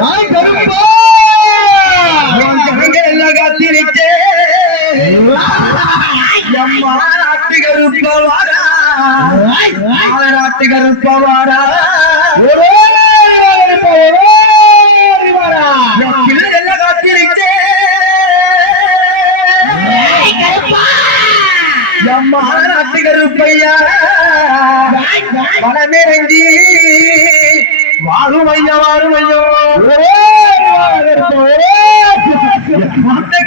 வாய் கருப்பா நாட்டு கருப்பவாடா. என் ভোটটা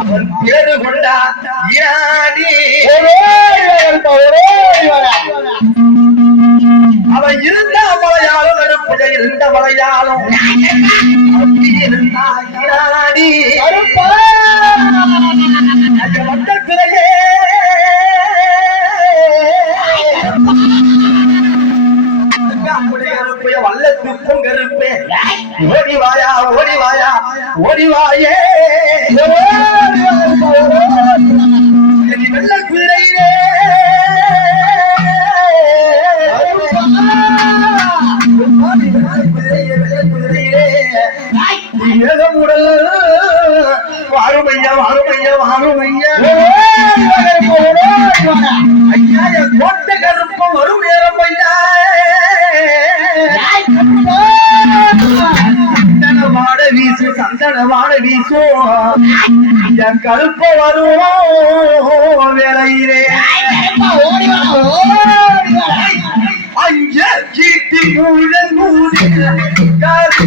அவன் பேரு சந்தன வீசும் என் கருப்ப வரும் வேலையிலே. அஞ்ச கீர்த்தி மூழல் மூடி கருப்ப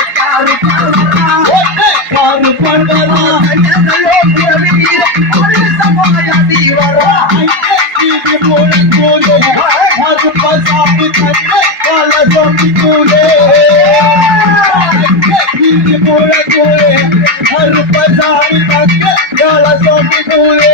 কালা জমি তুলে পুরে পুরে হর বাজার কালা জমি তুলে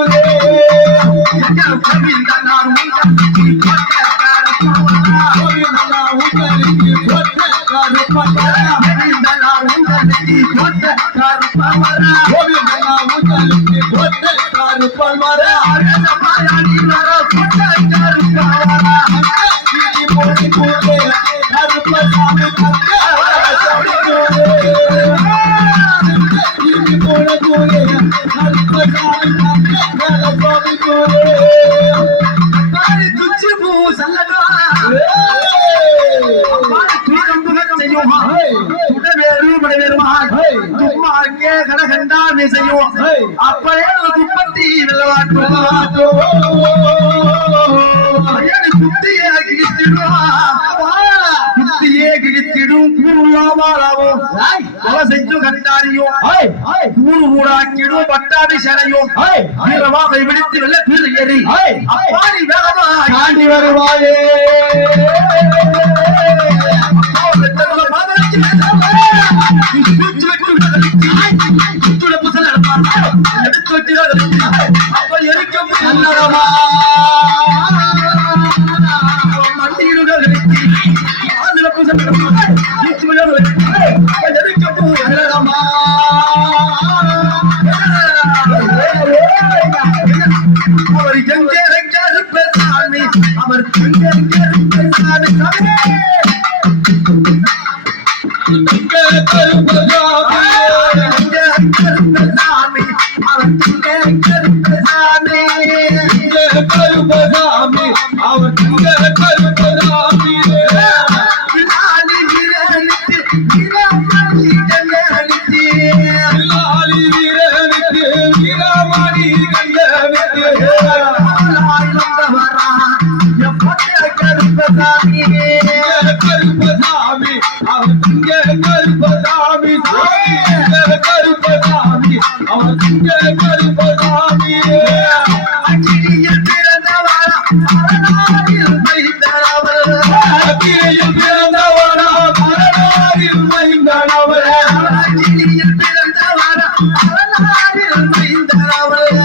Thank you. செய்யும் துடவேறு மடவேறுமா சும்மா அங்கே கடகண்டா நீ செய்யும் அப்பயே துப்பத்தி வெள்ளவாட்டும் ஐயனு குத்தியே கிழித்திடுவா. குத்தியே கிழித்திடும் கூறுள்ளாமாறாவும் கொலை செஞ்சு கண்டாரியும் கூறு கூடாக்கிடும் பட்டாபி சரையும். வீரமாக விடுத்து வெள்ள தீர் ஏறி அப்பாடி வேகமா தாண்டி வருவாயே. கன்னடமா அவர் எங்கே எங்கே இருப்பதாமி அவர் எங்கே எங்கே சாமி இங்கே கருப்பசாமி சாமி இங்கே கருப்பசாமி அவன் இங்கே கருப்பசாமி அக்கினியில் பிறந்தவரா அரணாயில் வைத்தவர் அக்கினியில் பிறந்தவனா மரணாரில் மைந்தனவரே அக்கினியில் பிறந்தவரா அரணாயில் வைத்தவர்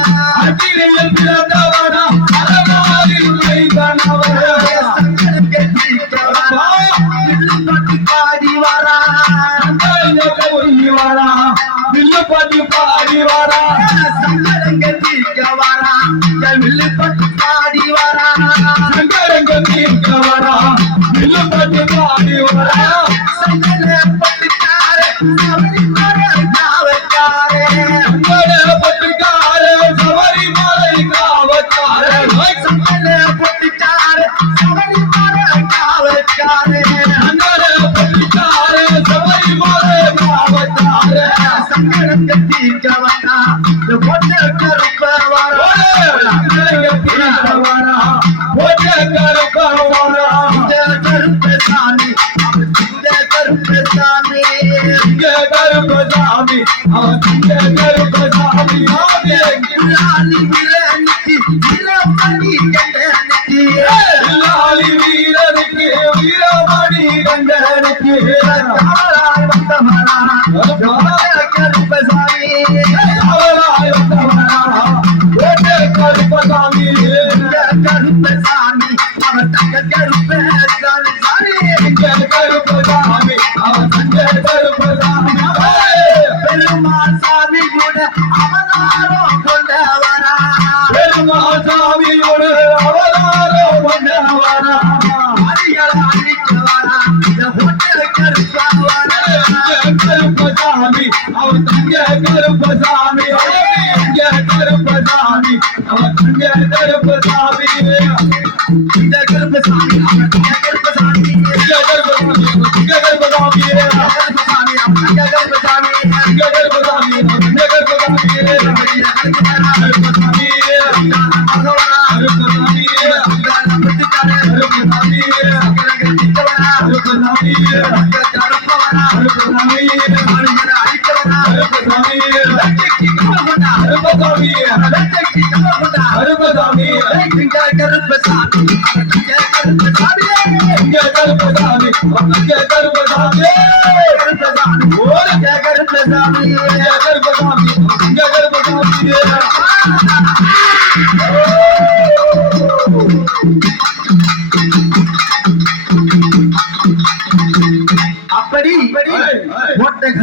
அக்கினியில் பிறந்தவனா மரணாரில் மைந்தனவரே பட்டுக்காரே சபரிமலை காவக்காரே சங்கர பட்டுக்கார சபரிமலை காவக்கார சங்கர பட்டுக்காரே கருப்பசாமி இந்த கருப்பசாமி விழாலி விழனிக்கு விழமணி கண்டனிக்கு. காவலாய் வந்தவரா பொண்ணு அவதாரம் கொண்டவரா. பெருமாசாமியோடு அவதாரம் பண்ணவரா அடிகளை அழிக்கவரா இந்த பொண்ணு கருப்பவரா. கருப்பசாமி அவன் தங்க கருப்பசாமி. இங்க கருப்பசாமி அவன் தங்க கருப்பசாமி. இந்த கருப்பசாமி அவன் தங்க கருப்பசாமி. இங்க கருப்பசாமி இங்க கருப்பசாமி. கருப்பசாமி அவன் தங்க கருப்பசாமி. முத்துக்காரே